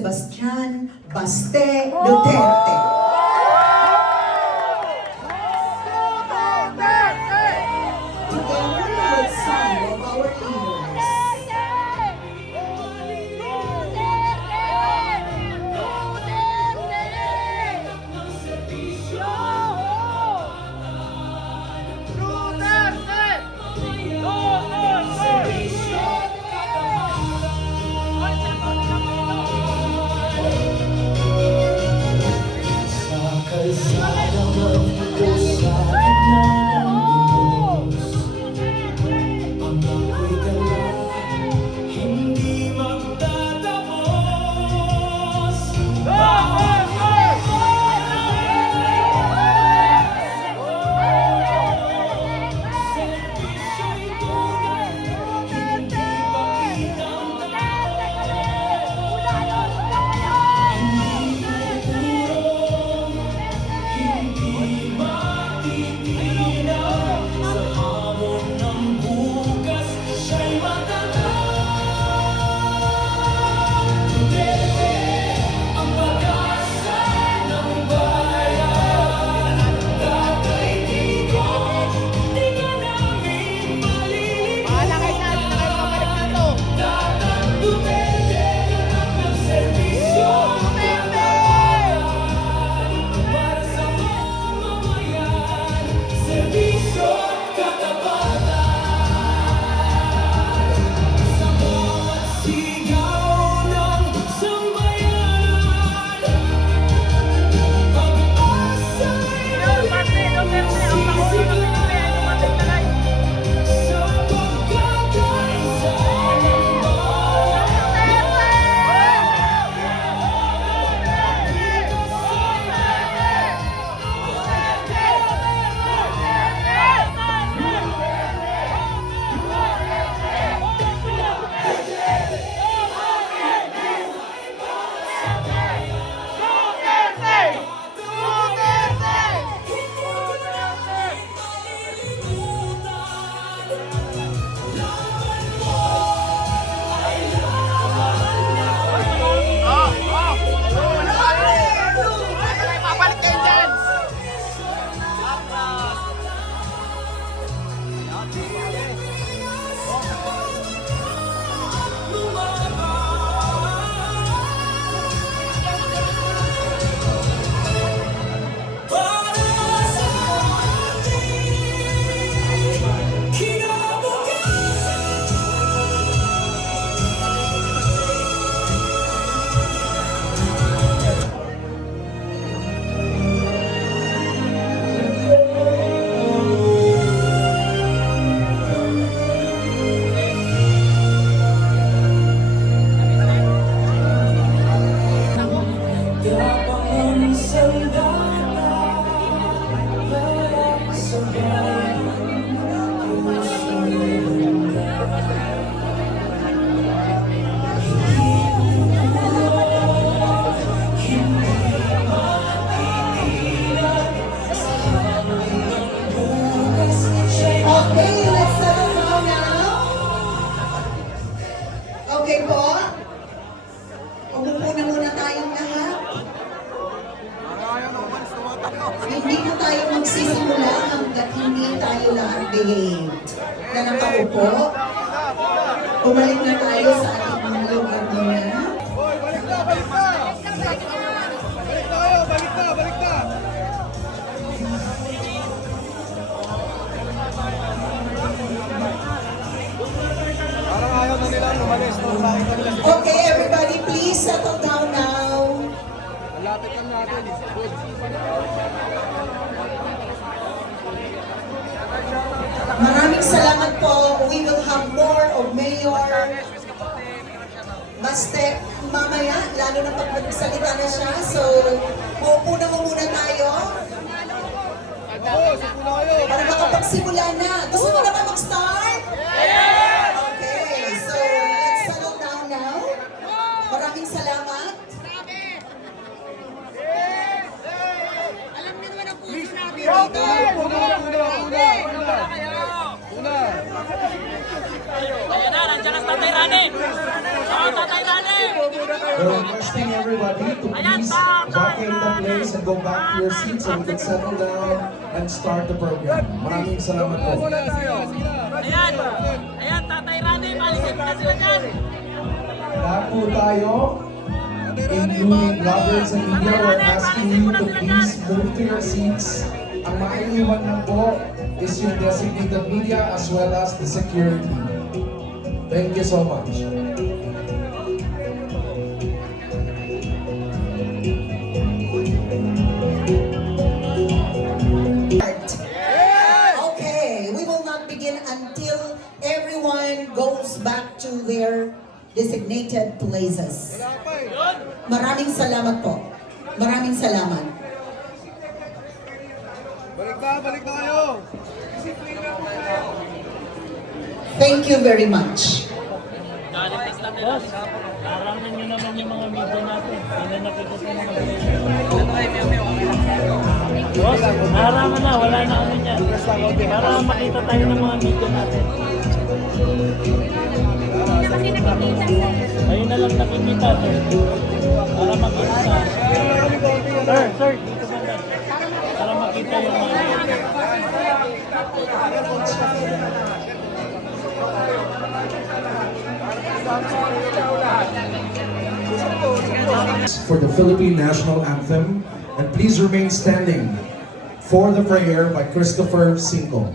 Sebastian Baste Duterte. Together with some of our leaders, okay po? Umupo na muna tayong lahat. Hindi na tayo magsisimula hanggat hindi tayo lahat behaved. Na nakaupo, umalik na tayo sa ating mga lugar muna. Balik na! Balik na! Balik na! Parang ayaw na nilang umalis. Okay, everybody, please settle down now. Malapit lang natin. Good. Maraming salamat po. We will have more of Mayor Baste mamaya, lalo na pag magsalita na siya. So, uupo na muna tayo. Oo, sipo na kayo. Para makapagsimula na. Gusto mo na ba mag-start? Okay, so let's settle down now. Maraming salamat. Alam niyo naman ang puso namin Una! dito. Ayan na, nandiyan ang Tatay Rani. Oh, Tatay Rani. We're requesting everybody to please vacate the place and go back to your seats so we can settle down and start the program. Maraming salamat po. Sige na. Ayan! Ayan, Tatay Rani, malisin na sila dyan! Lahat po tayo, including vloggers and media, we're asking you to please move to your seats. Ang maiiwan lang po is yung designated media as well as the security. Thank you so much. Okay, we will not begin until everyone goes back to their designated places. Wala pa eh. Maraming salamat po. Maraming salamat. Balik na kayo. Thank you very much. Boss, harangan nyo naman yung mga media natin. Pinanakit ko sa mga Boss, harangan na, wala na kami dyan. Para makita tayo ng mga media natin. Ayun na lang nakikita, sir. Para makita. Sir, dito banda. Para makita yung mga For the Philippine National Anthem, and please remain standing for the prayer by Christopher Cinco.